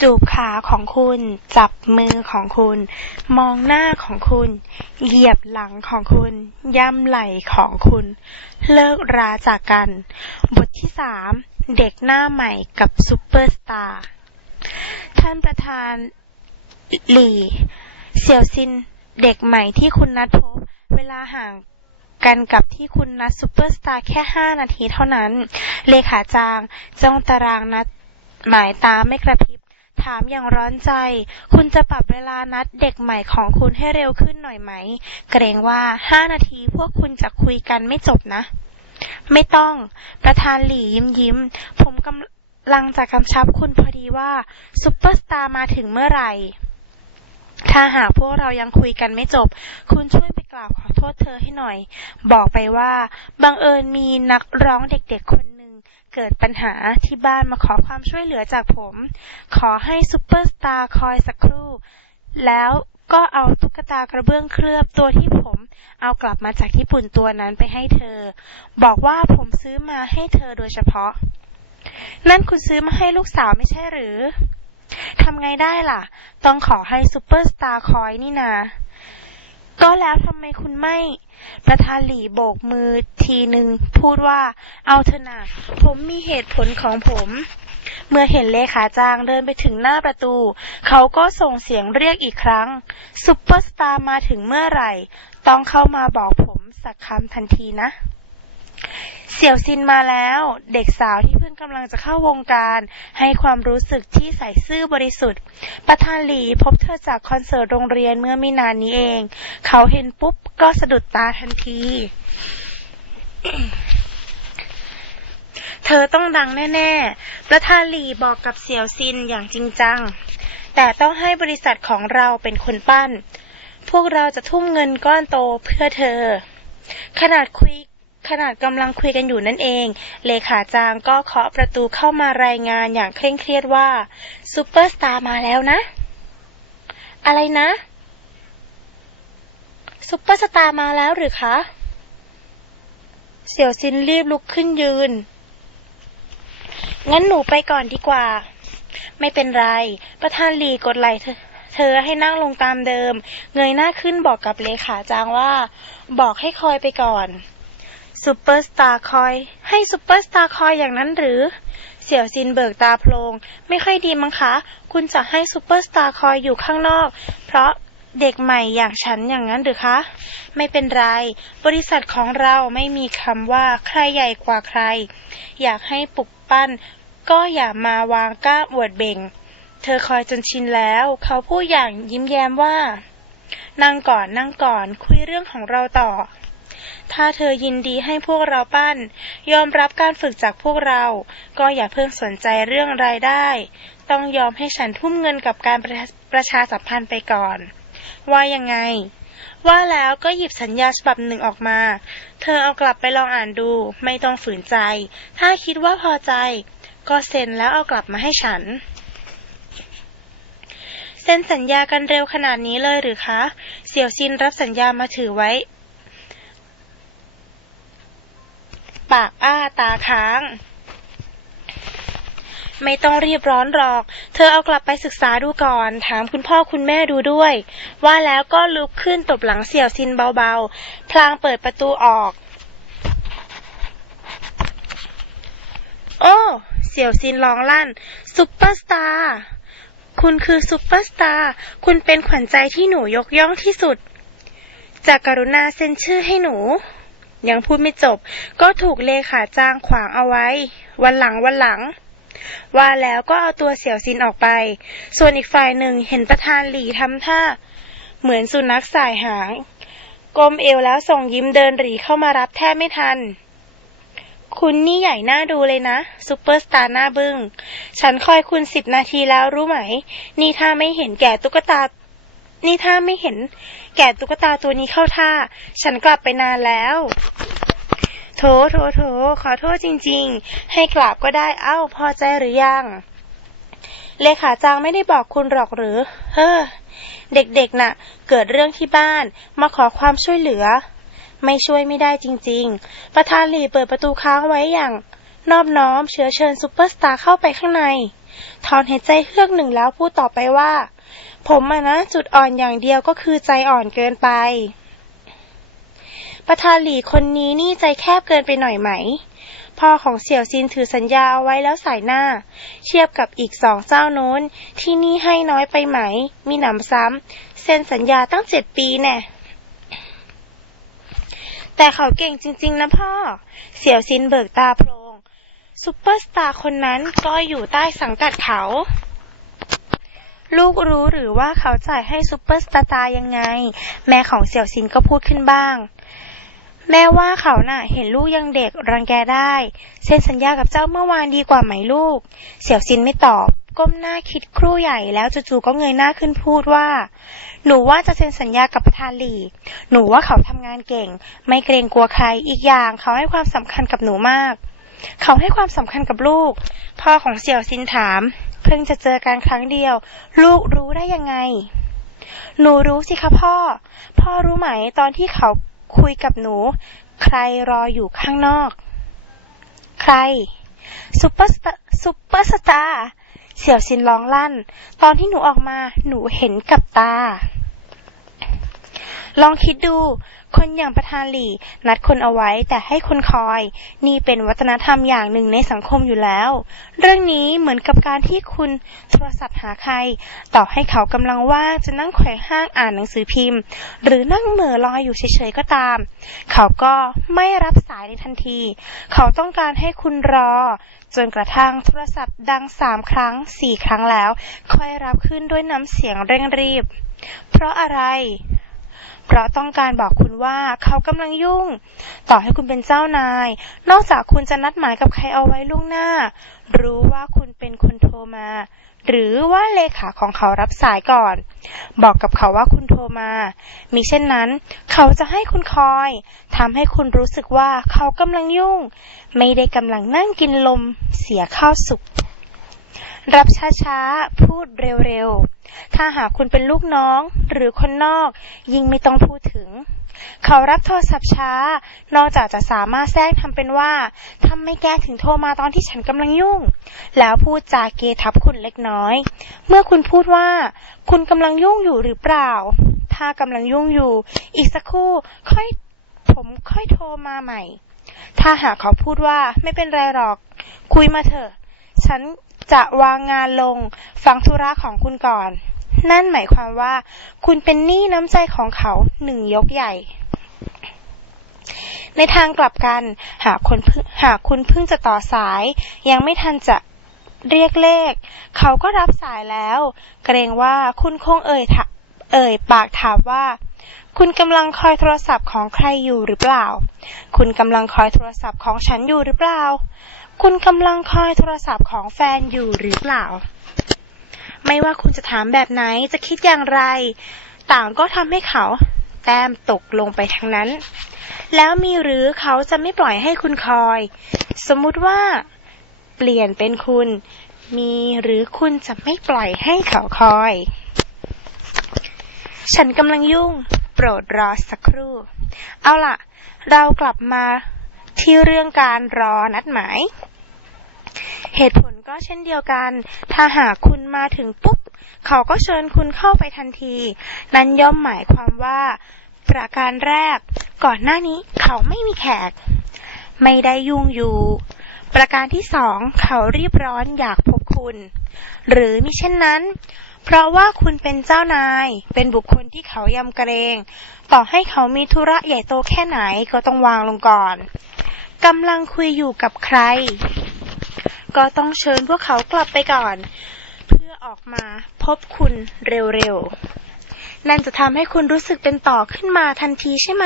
จูบขาของคุณ จับมือของคุณ มองหน้าของคุณ เหยียบหลังของคุณ ย่ำไหล่ของคุณ เลิกราจากกัน บทที่สามเด็กหน้าใหม่กับซูเปอร์สตาร์ ท่านประธานหลี่ เสี่ยวซิน เด็กใหม่ที่คุณนัดพบ เวลาห่างกันกับที่คุณนัดซูเปอร์สตาร์แค่ห้านาทีเท่านั้น เลขาจางจ้องตารางนัดหมายตาไม่กระพริบ ถามอย่างร้อนใจ คุณจะปรับเวลานัดเด็กใหม่ของคุณให้เร็วขึ้นหน่อยไหม เกรงว่าห้านาทีพวกคุณจะคุยกันไม่จบนะ ไม่ต้อง ประธานหลี่ยิ้มยิ้ม ผมกำลังจะกำชับคุณพอดีว่าซุปเปอร์สตาร์มาถึงเมื่อไหร่ถ้าหากพวกเรายังคุยกันไม่จบ คุณช่วยไปกล่าวขอโทษเธอให้หน่อย บอกไปว่า บังเอิญมีนักร้องเด็กๆคน เกิดปัญหาที่บ้านมาขอความช่วยเหลือจากผม ขอให้ซุปเปอร์สตาร์คอยสักครู่ แล้วก็เอาตุ๊กตากระเบื้องเคลือบตัวที่ผมเอากลับมาจากญี่ปุ่นตัวนั้นไปให้เธอ บอกว่าผมซื้อมาให้เธอโดยเฉพาะ นั่นคุณซื้อมาให้ลูกสาวไม่ใช่หรือทำไงได้ล่ะ ต้องขอให้ซูเปอร์สตาร์คอยนี่นา ก็แล้วทำไมคุณไม่ ประธานหลีโบกมือทีหนึ่งพูดว่า เอาเถอะนะผมมีเหตุผลของผม เมื่อเห็นเลขาจางเดินไปถึงหน้าประตู เขาก็ส่งเสียงเรียกอีกครั้งซุปเปอร์สตาร์มาถึงเมื่อไหร่ ต้องเข้ามาบอกผมสักคำทันทีนะ เสี่ยวซินมาแล้ว เด็กสาวที่เพิ่งกำลังจะเข้าวงการ ให้ความรู้สึกที่ใสซื่อบริสุทธิ์ ประธานหลีพบเธอจากคอนเสิร์ตโรงเรียนเมื่อไม่นานนี้เอง เขาเห็นปุ๊บก็สะดุดตาทันที เธอต้องดังแน่ ๆ ประธานหลีบอกกับเสี่ยวซินอย่างจริงจัง แต่ต้องให้บริษัทของเราเป็นคนปั้น พวกเราจะทุ่มเงินก้อนโตเพื่อเธอ ขนาดคุย ขนาดกำลังคุยกันอยู่นั่นเอง เลขาจางก็เคาะประตูเข้ามารายงานอย่างเคร่งเครียดว่าซูเปอร์สตาร์มาแล้วนะ อะไรนะซูเปอร์สตาร์มาแล้วหรือคะ เสี่ยวซินรีบลุกขึ้นยืน งั้นหนูไปก่อนดีกว่า ไม่เป็นไร ประธานหลีกดไหลเธอเธอให้นั่งลงตามเดิม เงยหน้าขึ้นบอกกับเลขาจางว่า บอกให้คอยไปก่อน ซูเปอร์สตาร์คอย ให้ซูเปอร์สตาร์คอยอย่างนั้นหรือ เสี่ยวซินเบิกตาโพลง ไม่ค่อยดีมั้งคะ คุณจะให้ซูเปอร์สตาร์คอยอยู่ข้างนอก เพราะเด็กใหม่อย่างฉันอย่างนั้นหรือคะ ไม่เป็นไร บริษัทของเราไม่มีคำว่าใครใหญ่กว่าใคร อยากให้ปลุกปั้น ก็อย่ามาวางก้าอวดเบ่ง เธอคอยจนชินแล้ว เขาพูดอย่างยิ้มแย้มว่า นั่งก่อนนั่งก่อนคุยเรื่องของเราต่อ ถ้าเธอยินดีให้พวกเราปั้น ยอมรับการฝึกจากพวกเรา ก็อย่าเพิ่งสนใจเรื่องรายได้ ต้องยอมให้ฉันทุ่มเงินกับการประประชาสัมพันธ์ไปก่อน ว่ายังไง ว่าแล้วก็หยิบสัญญาฉบับหนึ่งออกมา เธอเอากลับไปลองอ่านดู ไม่ต้องฝืนใจ ถ้าคิดว่าพอใจ ก็เซ็นแล้วเอากลับมาให้ฉันเซ็นสัญญากันเร็วขนาดนี้เลยหรือคะ เสี่ยวซินรับสัญญามาถือไว้ ปากอ้าตาค้าง ไม่ต้องรีบร้อนหรอก เธอเอากลับไปศึกษาดูก่อน ถามคุณพ่อคุณแม่ดูด้วย ว่าแล้วก็ลุกขึ้นตบหลังเสี่ยวซินเบาๆ พลางเปิดประตูออก โอ้ เสี่ยวซินร้องลั่นซุปเปอร์สตาร์คุณคือซุปเปอร์สตาร์ คุณเป็นขวัญใจที่หนูยกย่องที่สุด จากกรุณาเซ็นชื่อให้หนู ยังพูดไม่จบ ก็ถูกเลขาจ้างขวางเอาไว้ วันหลังวันหลัง ว่าแล้วก็เอาตัวเสี่ยวซินออกไป ส่วนอีกฝ่ายหนึ่งเห็นประธานหลีทำท่า เหมือนสุนัขสายหางก้มเอวแล้วส่งยิ้มเดินหรีเข้ามารับแทบไม่ทัน คุณนี่ใหญ่หน้าดูเลยนะซูเปอร์สตาร์หน้าบึง้ง ฉันคอยคุณสิบนาทีแล้วรู้ไหม นี่ถ้าไม่เห็นแก่ตุ๊กตา นี่ถ้าไม่เห็น แก่ตุ๊กตาตัวนี้เข้าท่า ฉันกลับไปนานแล้ว โถ โถ โถ ขอโทษจริง ๆ ให้กลับก็ได้ เอ้า พอใจหรือยัง เลขาจางไม่ได้บอกคุณหรอกหรือ เฮ้อ เด็กๆน่ะ เกิดเรื่องที่บ้าน มาขอความช่วยเหลือ ไม่ช่วยไม่ได้จริง ๆ ประธานหลีเปิดประตูค้างไว้อย่าง นอบน้อมเชื้อเชิญซูเปอร์สตาร์เข้าไปข้างใน ถอนหายใจเฮือกหนึ่งแล้วพูดต่อไปว่า ผมอะนะ จุดอ่อนอย่างเดียวก็คือใจอ่อนเกินไป ประธานหลีคนนี้นี่ใจแคบเกินไปหน่อยไหม พ่อของเสี่ยวซินถือสัญญาเอาไว้แล้วสายหน้า เทียบกับอีกสองเจ้าโน้น ที่นี่ให้น้อยไปไหม มีหนำซ้ำเซ็นสัญญาตั้งเจ็ดปีแน่แต่เขาเก่งจริง ๆ นะพ่อ เสี่ยวซินเบิกตาโพลงซูเปอร์สตาร์คนนั้นก็อยู่ใต้สังกัดเขา ลูกรู้หรือว่าเขาจ่ายให้ซูเปอร์สตาร์ยังไง แม่ของเสี่ยวซินก็พูดขึ้นบ้าง แม่ว่าเขาน่ะ เห็นลูกยังเด็กรังแกได้เซ็นสัญญากับเจ้าเมื่อวานดีกว่าไหมลูก เสี่ยวซินไม่ตอบ ก้มหน้าคิดครู่ใหญ่แล้วจู่ๆก็เงยหน้าขึ้นพูดว่า หนูว่าจะเซ็นสัญญากับประธานหลี หนูว่าเขาทำงานเก่ง ไม่เกรงกลัวใครอีกอย่างเขาให้ความสำคัญกับหนูมาก เขาให้ความสำคัญกับลูก พ่อของเสี่ยวซินถาม เพิ่งจะเจอกันครั้งเดียว ลูกรู้ได้ยังไง หนูรู้สิคะพ่อ พ่อรู้ไหมตอนที่เขาคุยกับหนู ใครรออยู่ข้างนอก ใครซุปเปอร์สตาร์ซุปเปอร์สตาร์เสี่ยวซินร้องลั่น ตอนที่หนูออกมาหนูเห็นกับตา ลองคิดดู คนอย่างประธานหลี่ นัดคนเอาไว้แต่ให้คนคอย นี่เป็นวัฒนธรรมอย่างหนึ่งในสังคมอยู่แล้ว เรื่องนี้เหมือนกับการที่คุณโทรศัพท์หาใคร ต่อให้เขากำลังว่างจะนั่งไขวห้างอ่านหนังสือพิมพ์ หรือนั่งเหม่อลอยอยู่เฉยๆก็ตาม เขาก็ไม่รับสายในทันที เขาต้องการให้คุณรอ จนกระทั่งโทรศัพท์ดังสามครั้งสี่ครั้งแล้ว ค่อยรับขึ้นด้วยน้ำเสียงเร่งรีบ เพราะอะไร เพราะต้องการบอกคุณว่าเขากำลังยุ่ง ต่อให้คุณเป็นเจ้านาย นอกจากคุณจะนัดหมายกับใครเอาไว้ล่วงหน้า รู้ว่าคุณเป็นคนโทรมา หรือว่าเลขาของเขารับสายก่อน บอกกับเขาว่าคุณโทรมา มิเช่นนั้น เขาจะให้คุณคอยทำให้คุณรู้สึกว่าเขากำลังยุ่ง ไม่ได้กำลังนั่งกินลม เสียข้าวสุกรับช้าๆ พูดเร็วๆ ถ้าหากคุณเป็นลูกน้องหรือคนนอก ยิ่งไม่ต้องพูดถึง เขารับโทรศัพท์ช้า นอกจากจะสามารถแทรกทำเป็นว่าทำไม่แกถึงโทรมาตอนที่ฉันกำลังยุ่ง แล้วพูดจาเกทับคุณเล็กน้อย เมื่อคุณพูดว่า คุณกำลังยุ่งอยู่หรือเปล่า ถ้ากำลังยุ่งอยู่ อีกสักครู่ค่อยผมค่อยโทรมาใหม่ ถ้าหากเขาพูดว่าไม่เป็นไรหรอก คุยมาเถอะ ฉัน จะวางงานลงฟังธุระของคุณก่อน นั่นหมายความว่า คุณเป็นหนี้น้ำใจของเขาหนึ่งยกใหญ่ ในทางกลับกัน หากคนหากคุณเพิ่งจะต่อสาย ยังไม่ทันจะเรียกเลข เขาก็รับสายแล้ว เกรงว่าคุณคงเอ่ยถาเอ่ยปากถามว่า คุณกำลังคอยโทรศัพท์ของใครอยู่หรือเปล่า คุณกำลังคอยโทรศัพท์ของฉันอยู่หรือเปล่า คุณกำลังคอยโทรศัพท์ของแฟนอยู่หรือเปล่า ไม่ว่าคุณจะถามแบบไหนจะคิดอย่างไร ต่างก็ทำให้เขา แต้มตกลงไปทั้งนั้น แล้วมีหรือเขาจะไม่ปล่อยให้คุณคอย สมมุติว่า เปลี่ยนเป็นคุณ มีหรือคุณจะไม่ปล่อยให้เขาคอย ฉันกำลังยุ่ง โปรดรอสักครู่ เอาล่ะ เรากลับมาที่เรื่องการรอนัดหมาย เหตุผลก็เช่นเดียวกัน ถ้าหากคุณมาถึงปุ๊บ เขาก็เชิญคุณเข้าไปทันที นั้นย่อมหมายความว่า ประการแรก ก่อนหน้านี้เขาไม่มีแขก ไม่ได้ยุ่งอยู่ ประการที่สองเขารีบร้อนอยากพบคุณ หรือมิเช่นนั้นเพราะว่าคุณเป็นเจ้านาย เป็นบุคคลที่เขายำเกรง ต่อให้เขามีธุระใหญ่โตแค่ไหนก็ต้องวางลงก่อน กำลังคุยอยู่กับใคร ก็ต้องเชิญพวกเขากลับไปก่อน เพื่อออกมาพบคุณเร็วๆ นั่นจะทำให้คุณรู้สึกเป็นต่อขึ้นมาทันทีใช่ไหม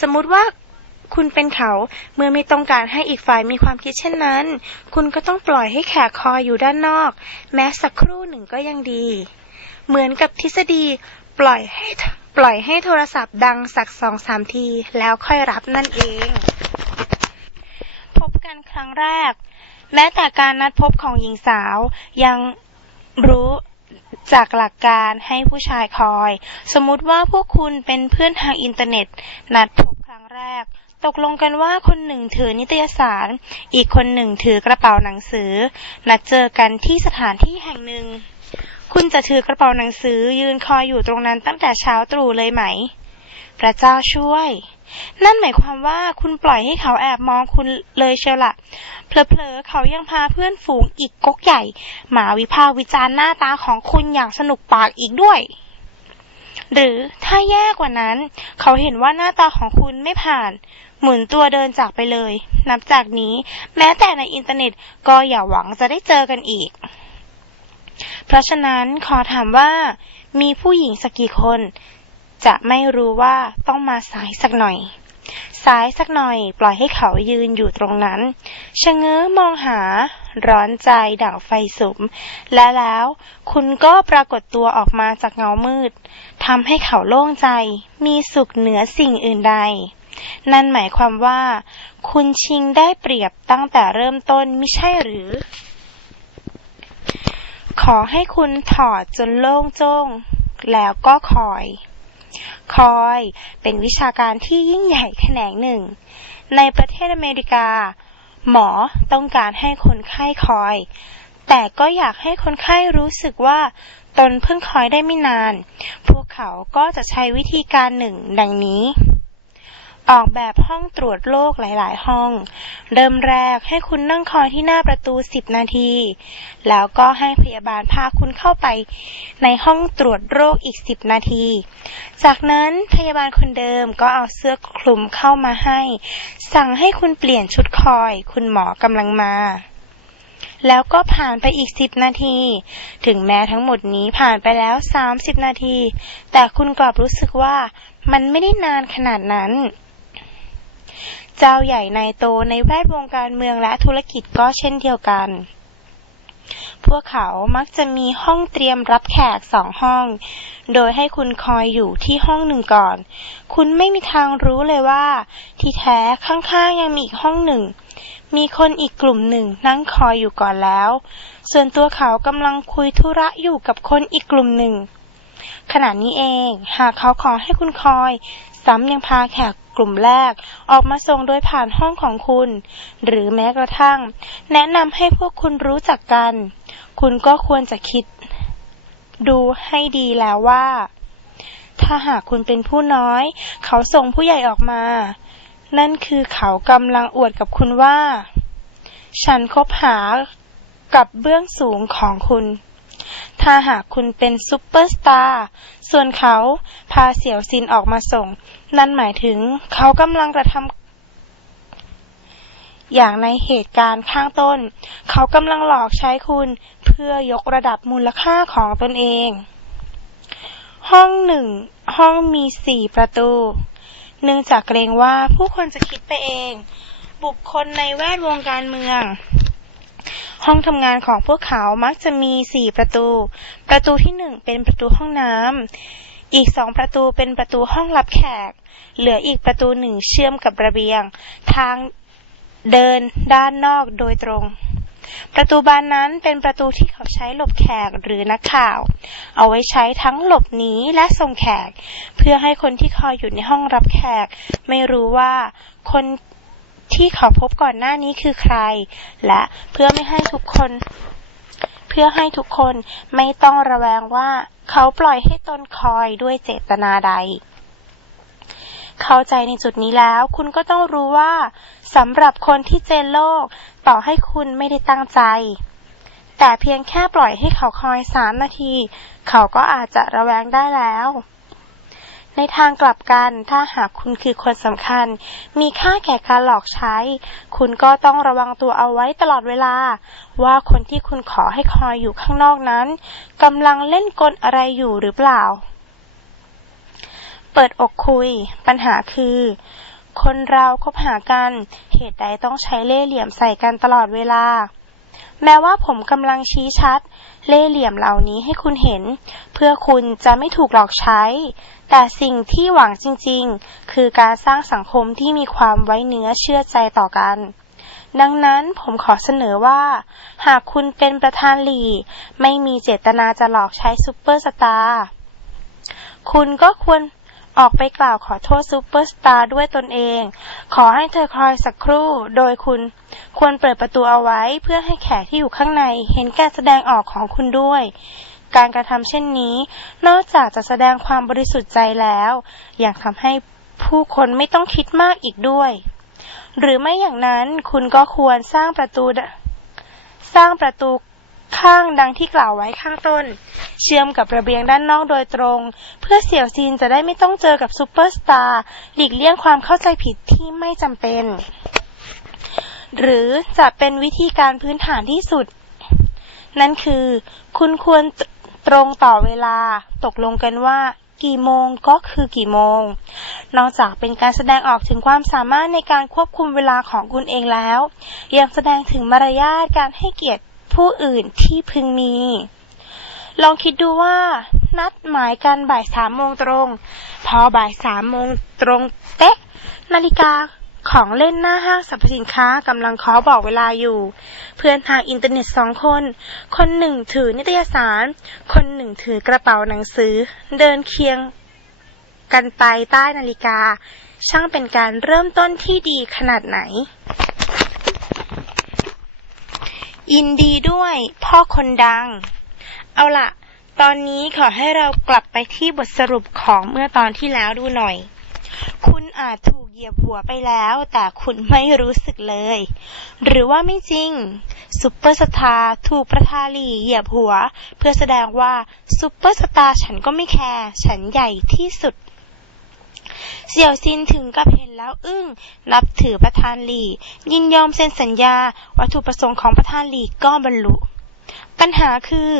สมมติว่าคุณเป็นเขาเมื่อไม่ต้องการให้อีกฝ่ายมีความคิดเช่นนั้น คุณก็ต้องปล่อยให้แขกคอยอยู่ด้านนอก แม้สักครู่หนึ่งก็ยังดี เหมือนกับทฤษฎีปล่อยให้ปล่อยให้โทรศัพท์ดังสักสองสามทีแล้วค่อยรับนั่นเอง พบกันครั้งแรก แม้แต่การนัดพบของหญิงสาวยังรู้จากหลักการให้ผู้ชายคอย สมมติว่าพวกคุณเป็นเพื่อนทางอินเทอร์เน็ต นัดพบครั้งแรก ตกลงกันว่าคนหนึ่งถือนิตยสาร อีกคนหนึ่งถือกระเป๋าหนังสือ นัดเจอกันที่สถานที่แห่งหนึ่ง คุณจะถือกระเป๋าหนังสือยืนคอยอยู่ตรงนั้นตั้งแต่เช้าตรู่เลยไหม พระเจ้าช่วย นั่นหมายความว่าคุณปล่อยให้เขาแอบมองคุณเลยเชียวละเผลอๆเขายังพาเพื่อนฝูงอีกก๊กใหญ่ หมาวิพากวิจารณ์หน้าตาของคุณอย่างสนุกปากอีกด้วย หรือถ้าแย่กว่านั้น เขาเห็นว่าหน้าตาของคุณไม่ผ่าน หมุนตัวเดินจากไปเลย นับจากนี้แม้แต่ในอินเทอร์เน็ตก็อย่าหวังจะได้เจอกันอีก เพราะฉะนั้นขอถามว่ามีผู้หญิงสักกี่คน จะไม่รู้ว่าต้องมาสายสักหน่อย สายสักหน่อยปล่อยให้เขายืนอยู่ตรงนั้นชะเง้อมองหา ร้อนใจดั่งไฟสุม และแล้วคุณก็ปรากฏตัวออกมาจากเงามืดทำให้เขาโล่งใจ มีสุขเหนือสิ่งอื่นใด นั่นหมายความว่า คุณชิงได้เปรียบตั้งแต่เริ่มต้นไม่ใช่หรือ ขอให้คุณถอดจนโล่งโจ้งแล้วก็คอย คอยเป็นวิชาการที่ยิ่งใหญ่แขนงหนึ่ง ในประเทศอเมริกา หมอต้องการให้คนไข้คอย แต่ก็อยากให้คนไข้รู้สึกว่าตนเพิ่งคอยได้ไม่นาน พวกเขาก็จะใช้วิธีการหนึ่งดังนี้ ออกแบบห้องตรวจโรคหลาย ๆ ห้อง เริ่มแรกให้คุณนั่งคอยที่หน้าประตู 10 นาที แล้วก็ให้พยาบาลพาคุณเข้าไปในห้องตรวจโรคอีก 10 นาที จากนั้นพยาบาลคนเดิมก็เอาเสื้อคลุมเข้ามาให้ สั่งให้คุณเปลี่ยนชุดคอย คุณหมอกำลังมาแล้วก็ผ่านไปอีก10นาที ถึงแม้ทั้งหมดนี้ผ่านไปแล้ว30นาที แต่คุณกลับรู้สึกว่ามันไม่ได้นานขนาดนั้น เจ้าใหญ่ในโตในแวดวงการเมืองและธุรกิจก็เช่นเดียวกัน พวกเขามักจะมีห้องเตรียมรับแขกสองห้อง โดยให้คุณคอยอยู่ที่ห้องหนึ่งก่อน คุณไม่มีทางรู้เลยว่า ที่แท้ข้างๆยังมีอีกห้องหนึ่ง มีคนอีกกลุ่มหนึ่งนั่งคอยอยู่ก่อนแล้ว ส่วนตัวเขากำลังคุยธุระอยู่กับคนอีกกลุ่มหนึ่งขณะนี้เอง หากเขาขอให้คุณคอย ซ้ำยังพาแขก กลุ่มแรก ออกมาส่งโดยผ่านห้องของคุณ หรือแม้กระทั่ง แนะนำให้พวกคุณรู้จักกัน คุณก็ควรจะคิด ดูให้ดีแล้วว่า ถ้าหากคุณเป็นผู้น้อย เขาส่งผู้ใหญ่ออกมา นั่นคือเขากำลังอวดกับคุณว่า ฉันคบหากับเบื้องสูงของคุณ ถ้าหากคุณเป็นซุปเปอร์สตาร์ ส่วนเขาพาเสี่ยวซินออกมาส่ง นั่นหมายถึงเขากำลังกระทำอย่างในเหตุการณ์ข้างต้น เขากำลังหลอกใช้คุณเพื่อยกระดับมูลค่าของตนเอง ห้องหนึ่ง ห้องมีสี่ประตู เนื่องจากเกรงว่าผู้คนจะคิดไปเอง บุคคลในแวดวงการเมือง ห้องทำงานของพวกเขามักจะมีสี่ประตู ประตูที่หนึ่งเป็นประตูห้องน้ำ อีกสองประตูเป็นประตูห้องรับแขก เหลืออีกประตูหนึ่งเชื่อมกับระเบียง ทางเดินด้านนอกโดยตรง ประตูบานนั้นเป็นประตูที่เขาใช้หลบแขกหรือนักข่าว เอาไว้ใช้ทั้งหลบหนีและส่งแขก เพื่อให้คนที่คอยอยู่ในห้องรับแขก ไม่รู้ว่าคน ที่ขาพบก่อนหน้านี้คือใคร และเพื่อไม่ให้ทุกคน เพื่อให้ทุกคนไม่ต้องระแวงว่าเขาปล่อยให้ตนคอยด้วยเจตนาใด เข้าใจในจุดนี้แล้วคุณก็ต้องรู้ว่าสำหรับคนที่เจนโลก ต่อให้คุณไม่ได้ตั้งใจ แต่เพียงแค่ปล่อยให้เขาคอยสามนาที เขาก็อาจจะระแวงได้แล้ว ในทางกลับกัน ถ้าหากคุณคือคนสำคัญ มีค่าแก่การหลอกใช้ คุณก็ต้องระวังตัวเอาไว้ตลอดเวลา ว่าคนที่คุณขอให้คอยอยู่ข้างนอกนั้นกำลังเล่นกลอะไรอยู่หรือเปล่า เปิดอกคุย ปัญหาคือ คนเราคบหากัน เหตุใดต้องใช้เล่ห์เหลี่ยมใส่กันตลอดเวลา แม้ว่าผมกำลังชี้ชัด เล่เหลี่ยมเหล่านี้ให้คุณเห็น เพื่อคุณจะไม่ถูกหลอกใช้ แต่สิ่งที่หวังจริงๆ คือการสร้างสังคมที่มีความไว้เนื้อเชื่อใจต่อกัน ดังนั้นผมขอเสนอว่า หากคุณเป็นประธานหลี ไม่มีเจตนาจะหลอกใช้ซูเปอร์สตาร์ คุณก็ควร ออกไปกล่าวขอโทษซูเปอร์สตาร์ด้วยตนเอง ขอให้เธอคอยสักครู่ โดยคุณควรเปิดประตูเอาไว้เพื่อให้แขกที่อยู่ข้างในเห็นการแสดงออกของคุณด้วยการกระทำเช่นนี้ นอกจากจะแสดงความบริสุทธิ์ใจแล้ว ยังทำให้ผู้คนไม่ต้องคิดมากอีกด้วย หรือไม่อย่างนั้นคุณก็ควรสร้างประตู สร้างประตูข้างดังที่กล่าวไว้ข้างต้น เชื่อมกับระเบียงด้านนอกโดยตรง เพื่อเสี่ยวซีนจะได้ไม่ต้องเจอกับซูเปอร์สตาร์หลีกเลี่ยงความเข้าใจผิดที่ไม่จำเป็น หรือจะเป็นวิธีการพื้นฐานที่สุด นั่นคือ คุณควรตตรงต่อเวลาตกลงกันว่ากี่โมงก็คือกี่โมง นอกจากเป็นการแสดงออกถึงความสามารถในการควบคุมเวลาของคุณเองแล้ว ยังแสดงถึงมารยาทการให้เกียรติผู้อื่นที่พึงมี ลองคิดดูว่า นัดหมายกันบ่ายสามโมงตรง พอบ่ายสามโมงตรงเป๊ะ นาฬิกาของเล่นหน้าห้างสรรพสินค้ากำลังเคาะบอกเวลาอยู่ เพื่อนทางอินเทอร์เน็ตสองคน คนหนึ่งถือนิตยสาร คนหนึ่งถือกระเป๋าหนังสือ เดินเคียงกันไปใต้นาฬิกา ช่างเป็นการเริ่มต้นที่ดีขนาดไหน ยินดีด้วยพ่อคนดัง เอาล่ะตอนนี้ขอให้เรากลับไปที่บทสรุปของเมื่อตอนที่แล้วดูหน่อย คุณอาจถูกเหยียบหัวไปแล้ว แต่คุณไม่รู้สึกเลย หรือว่าไม่จริงซุปเปอร์สตาร์ถูกประธานลีเหยียบหัว เพื่อแสดงว่าซุปเปอร์สตาร์ฉันก็ไม่แคร์ฉันใหญ่ที่สุดเสี่ยวซินถึงกับเห็นแล้วอึ้ง นับถือประธานหลี ยินยอมเซ็นสัญญา วัตถุประสงค์ของประธานหลีก็บรรลุ ปัญหาคือ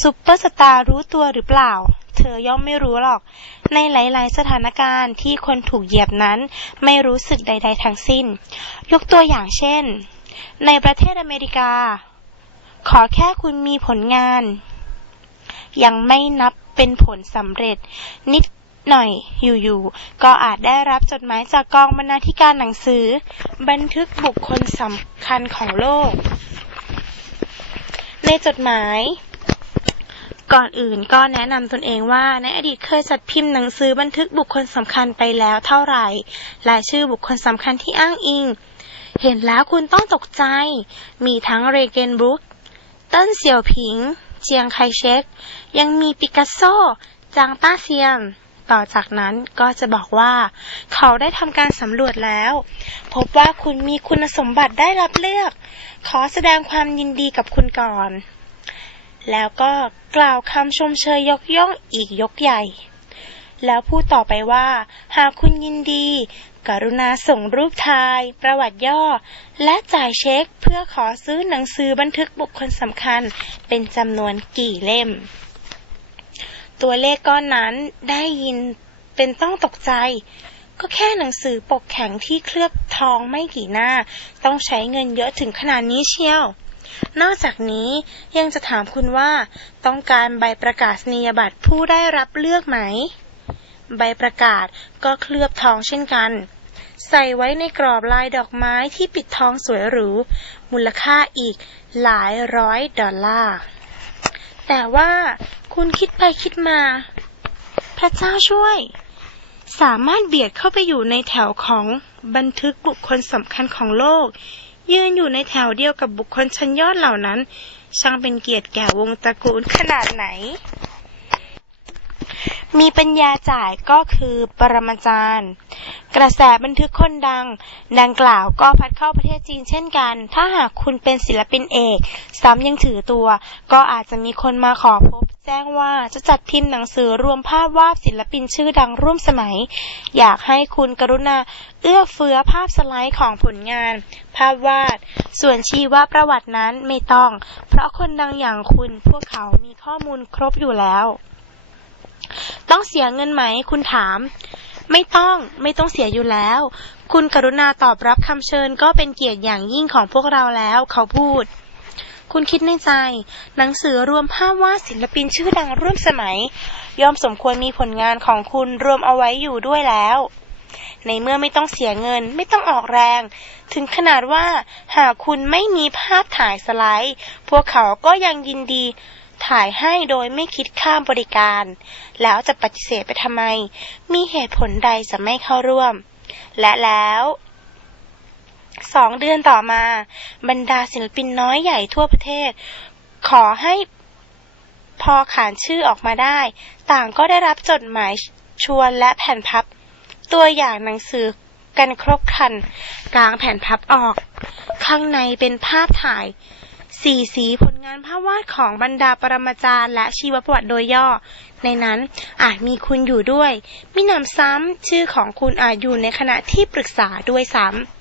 ซุปเปอร์สตาร์รู้ตัวหรือเปล่า เธอย่อมไม่รู้หรอก ในหลายๆ สถานการณ์ที่คนถูกเหยียบนั้น ไม่รู้สึกใด ๆ ทั้งสิ้น ยกตัวอย่างเช่น ในประเทศอเมริกา ขอแค่คุณมีผลงาน ยังไม่นับเป็นผลสำเร็จ นิดหน่อยอยู่ๆ ก็อาจได้รับจดหมายจากกองบรรณาธิการหนังสือ บันทึกบุคคลสำคัญของโลก ในจดหมาย ก่อนอื่นก็แนะนำตนเองว่าในอดีตเคยจัดพิมพ์หนังสือบันทึกบุคคลสำคัญไปแล้วเท่าไหร่รายชื่อบุคคลสำคัญที่อ้างอิง เห็นแล้วคุณต้องตกใจ มีทั้งเรเกนบรุกเติ้นเสี่ยวผิง เจียงไคเชกยังมีปิกัสโซ จางต้าเซียม ต่อจากนั้นก็จะบอกว่า เขาได้ทำการสำรวจแล้ว พบว่าคุณมีคุณสมบัติได้รับเลือก ขอแสดงความยินดีกับคุณก่อน แล้วก็กล่าวคำชมเชยยกย่องอีกยกใหญ่ แล้วพูดต่อไปว่า หากคุณยินดี กรุณาส่งรูปถ่าย ประวัติย่อ และจ่ายเช็คเพื่อขอซื้อหนังสือบันทึกบุคคลสำคัญ เป็นจำนวนกี่เล่ม ตัวเลขก้อนนั้นได้ยินเป็นต้องตกใจ ก็แค่หนังสือปกแข็งที่เคลือบทองไม่กี่หน้า ต้องใช้เงินเยอะถึงขนาดนี้เชียว นอกจากนี้ยังจะถามคุณว่า ต้องการใบประกาศนียบัตรผู้ได้รับเลือกไหม ใบประกาศก็เคลือบทองเช่นกัน ใส่ไว้ในกรอบลายดอกไม้ที่ปิดทองสวยหรู มูลค่าอีกหลายร้อยดอลลาร์แต่ว่า คุณคิดไปคิดมา พระเจ้าช่วย สามารถเบียดเข้าไปอยู่ในแถวของบันทึกบุคคลสำคัญของโลก ยืนอยู่ในแถวเดียวกับบุคคลชั้นยอดเหล่านั้น ช่างเป็นเกียรติแก่วงตระกูลขนาดไหน มีปัญญาจ่ายก็คือปรมาจารย์กระแสบันทึกคนดัง ดังกล่าวก็พัดเข้าประเทศจีนเช่นกัน ถ้าหากคุณเป็นศิลปินเอก ซ้ำยังถือตัว ก็อาจจะมีคนมาขอพบ แจ้งว่าจะจัดพิมพ์หนังสือรวมภาพวาดศิลปินชื่อดังร่วมสมัย อยากให้คุณกรุณาเอื้อเฟื้อภาพสไลด์ของผลงาน ภาพวาด ส่วนชีวประวัตินั้นไม่ต้อง เพราะคนดังอย่างคุณพวกเขามีข้อมูลครบอยู่แล้ว ต้องเสียเงินไหมคุณถาม ไม่ต้องไม่ต้องเสียอยู่แล้ว คุณกรุณาตอบรับคำเชิญก็เป็นเกียรติอย่างยิ่งของพวกเราแล้ว เขาพูด คุณคิดในใจ หนังสือรวมภาพวาดศิลปินชื่อดังร่วมสมัย ย่อมสมควรมีผลงานของคุณรวมเอาไว้อยู่ด้วยแล้ว ในเมื่อไม่ต้องเสียเงินไม่ต้องออกแรง ถึงขนาดว่าหากคุณไม่มีภาพถ่ายสไลด์ พวกเขาก็ยังยินดีถ่ายให้โดยไม่คิดค่าบริการ แล้วจะปฏิเสธไปทำไม มีเหตุผลใดจะไม่เข้าร่วม และแล้ว สองเดือนต่อมา บรรดาศิลปินน้อยใหญ่ทั่วประเทศ ขอให้พอขานชื่อออกมาได้ ต่างก็ได้รับจดหมายชวนและแผ่นพับ ตัวอย่างหนังสือกันครบครันกลางแผ่นพับออก ข้างในเป็นภาพถ่าย สี่สีผลงานภาพวาดของบรรดาปรมาจารย์ และชีวประวัติโดยย่อ ในนั้นอาจมีคุณอยู่ด้วยมินำซ้ำชื่อของคุณอาจอยู่ในคณะที่ปรึกษาด้วยซ้ำ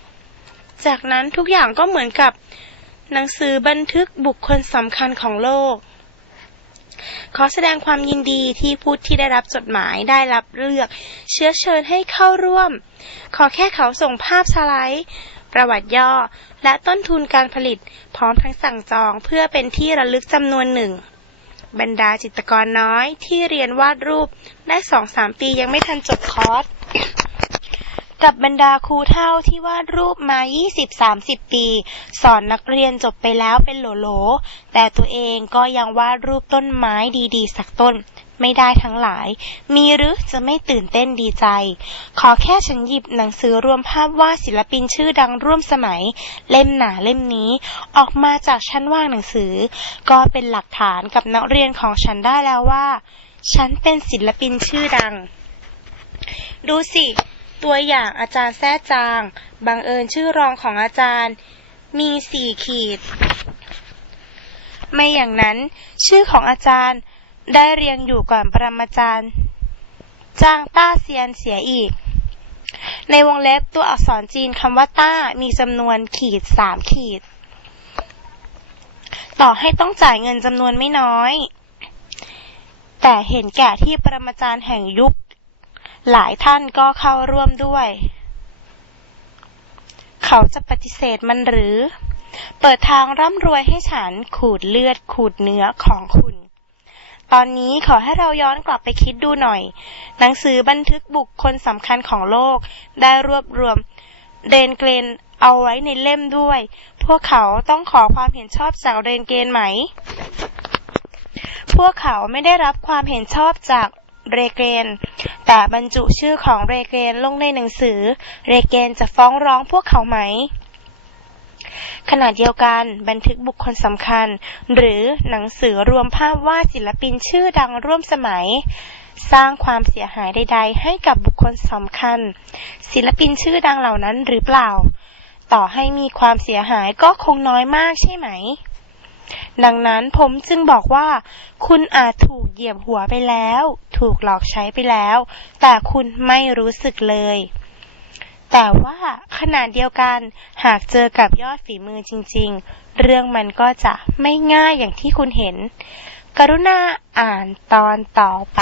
จากนั้นทุกอย่างก็เหมือนกับหนังสือบันทึกบุคคลสำคัญของโลก ขอแสดงความยินดีที่ผู้ที่ได้รับจดหมายได้รับเลือก เชื้อเชิญให้เข้าร่วม ขอแค่เขาส่งภาพสไลด์ ประวัติย่อ และต้นทุนการผลิต พร้อมทั้งสั่งจองเพื่อเป็นที่ระลึกจำนวนหนึ่ง บรรดาจิตรกรน้อยที่เรียนวาดรูปได้สองสามปียังไม่ทันจบคอร์ส กับบรรดาครูเท่าที่วาดรูปมา 20-30 ปี สอนนักเรียนจบไปแล้วเป็นโหลโหลแต่ตัวเองก็ยังวาดรูปต้นไม้ดีๆ สักต้น ไม่ได้ทั้งหลาย มีหรือจะไม่ตื่นเต้นดีใจ ขอแค่ฉันหยิบหนังสือรวมภาพวาดศิลปินชื่อดังร่วมสมัย เล่มหนาเล่มนี้ ออกมาจากชั้นว่างหนังสือ ก็เป็นหลักฐานกับนักเรียนของฉันได้แล้วว่า ฉันเป็นศิลปินชื่อดัง ดูสิ ตัวอย่างอาจารย์แท้จาง บังเอิญชื่อรองของอาจารย์ มีสี่ขีด ไม่อย่างนั้น ชื่อของอาจารย์ได้เรียงอยู่ก่อนปรมาจารย์ จางต้าเซียนเสียอีก ในวงเล็บตัวอักษรจีนคำว่าต้ามีจำนวนขีดสามขีด ต่อให้ต้องจ่ายเงินจำนวนไม่น้อย แต่เห็นแก่ที่ปรมาจารย์แห่งยุค หลายท่านก็เข้าร่วมด้วย เขาจะปฏิเสธมันหรือ เปิดทางร่ำรวยให้ฉันขูดเลือดขูดเนื้อของคุณ ตอนนี้ขอให้เราย้อนกลับไปคิดดูหน่อย หนังสือบันทึกบุคคลสำคัญของโลก ได้รวบรวมเรนเกรนเอาไว้ในเล่มด้วย พวกเขาต้องขอความเห็นชอบจากเรนเกรนไหม พวกเขาไม่ได้รับความเห็นชอบจากเรเกน แต่บรรจุชื่อของเรเกนลงในหนังสือ เรเกนจะฟ้องร้องพวกเขาไหม ขณะเดียวกันบันทึกบุคคลสำคัญ หรือหนังสือรวมภาพวาดศิลปินชื่อดังร่วมสมัย สร้างความเสียหายใด ๆ ให้กับบุคคลสำคัญ ศิลปินชื่อดังเหล่านั้นหรือเปล่า ต่อให้มีความเสียหายก็คงน้อยมากใช่ไหม ดังนั้นผมจึงบอกว่า คุณอาจถูกเหยียบหัวไปแล้ว ถูกหลอกใช้ไปแล้ว แต่คุณไม่รู้สึกเลย แต่ว่าขนาดเดียวกันหากเจอกับยอดฝีมือจริง ๆ เรื่องมันก็จะไม่ง่ายอย่างที่คุณเห็น กรุณาอ่านตอนต่อไป